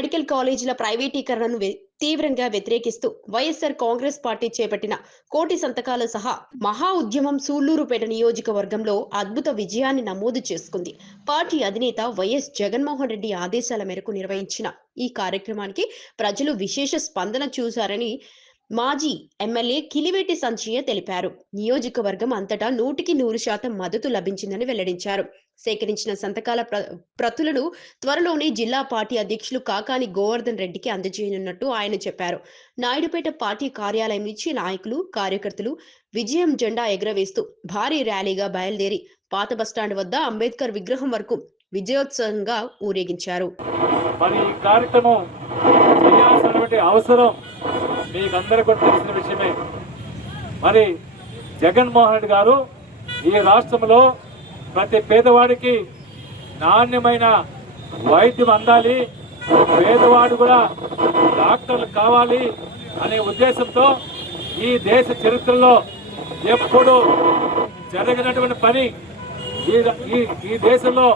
Medical కాలేజీల ప్రైవేటీకరణను తీవ్రంగా వ్యతిరేకిస్తూ వైఎస్ఆర్ కాంగ్రెస్ పార్టీ చేపట్టిన కోటి సంతకాల సహా మహా ఉద్యమం సూళ్లూరుపేట నియోజకవర్గంలో అద్భుత విజయాన్ని నమోదు చేసుకుంది. పార్టీ అధినేత వైఎస్ జగన్మోహన్ రెడ్డి ఆదేశాల మేరకు నిర్వహించిన ఈ కార్యక్రమానికి ప్రజలు విశేష స్పందన చూశారని మాజీ ఎమ్మెల్యే కిలివేటి సంజయ్య తెలిపారు. నియోజకవర్గం అంతటా 100% మద్దతు లభించిందని వెల్లడించారు. సేకరించిన సంతకాల ప్రతులను త్వరలోనే జిల్లా పార్టీ అధ్యక్షులు కాకాని గోవర్ధన్ రెడ్డికి అందజేయనున్నట్టు ఆయన చెప్పారు. నాయుడుపేట పార్టీ కార్యాలయం నుంచి నాయకులు, కార్యకర్తలు విజయం జెండా ఎగురవేస్తూ భారీ ర్యాలీగా బయలుదేరి పాత బస్టాండ్ వద్ద అంబేద్కర్ విగ్రహం వరకు విజయోత్సవంగా ఊరేగించారు. అవసరం మీకు అందరికీ కూడా తెలిసిన విషయమే. మరి జగన్మోహన్ రెడ్డి గారు ఈ రాష్ట్రంలో ప్రతి పేదవాడికి నాణ్యమైన వైద్యం అందాలి, పేదవాడు కూడా డాక్టర్లు కావాలి అనే ఉద్దేశంతో ఈ దేశ చరిత్రలో ఎప్పుడు జరగనటువంటి పని, ఈ దేశంలో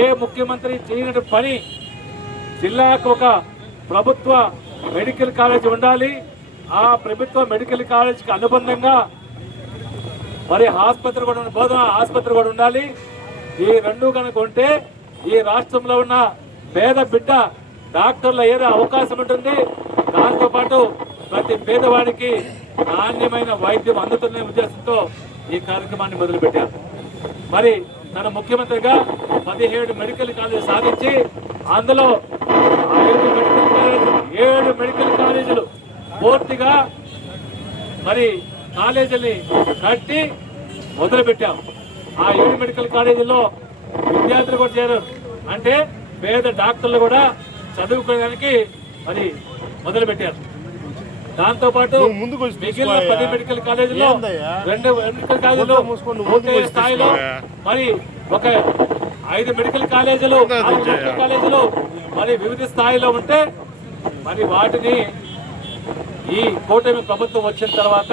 ఏ ముఖ్యమంత్రి చేయనటువంటి పని, జిల్లాకు ఒక ప్రభుత్వ మెడికల్ కాలేజ్ ఉండాలి. ఆ ప్రభుత్వ మెడికల్ కాలేజీకి అనుబంధంగా మరి ఆసుపత్రి కూడా బోధన ఆసుపత్రి కూడా ఉండాలి. ఈ రెండు కనుక ఉంటే ఈ రాష్ట్రంలో ఉన్న పేద బిడ్డ డాక్టర్లు ఏదో అవకాశం ఉంటుంది. దాంతోపాటు ప్రతి పేదవాడికి నాణ్యమైన వైద్యం అందుతున్న ఉద్దేశంతో ఈ కార్యక్రమాన్ని మొదలుపెట్టారు. మరి తన ముఖ్యమంత్రిగా 17 మెడికల్ కాలేజీలు సాధించి అందులో 7 మెడికల్ కాలేజీలు పూర్తిగా మరి కాలేజీని కట్టి మొదలుపెట్టాం. ఆ 7 మెడికల్ కాలేజీల్లో విద్యార్థులు కూడా చేరారు. అంటే పేద డాక్టర్లు కూడా చదువుకోవడానికి మరి మొదలుపెట్టారు. దాంతోపాటు మిగిలిన 10 మెడికల్ కాలేజీలో 2 మెడికల్ కాలేజీలు ఒకే స్థాయిలో, మరి ఒక 5 మెడికల్ కాలేజీలు, 4 మెడికల్ కాలేజీలు మరి వివిధ స్థాయిలో ఉంటే మరి వాటిని ఈ కూటమి ప్రభుత్వం వచ్చిన తర్వాత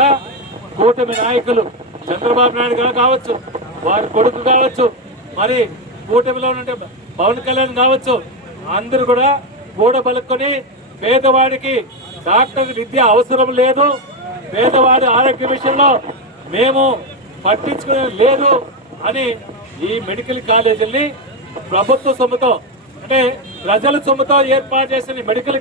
కూటమి నాయకులు చంద్రబాబు నాయుడు గారు కావచ్చు, వారి కొడుకు కావచ్చు, మరి కూటమిలో ఉండే పవన్ కళ్యాణ్ కావచ్చు, అందరూ కూడా కూడబలుకొని పేదవాడికి డాక్టర్ విద్య అవసరం లేదు, పేదవాడి ఆరోగ్య విషయంలో మేము పట్టించుకునే లేదు అని ఈ మెడికల్ కాలేజీల్ని ప్రభుత్వ సొమ్ముతో, అంటే ప్రజల సొమ్ముతో ఏర్పాటు చేసిన మెడికల్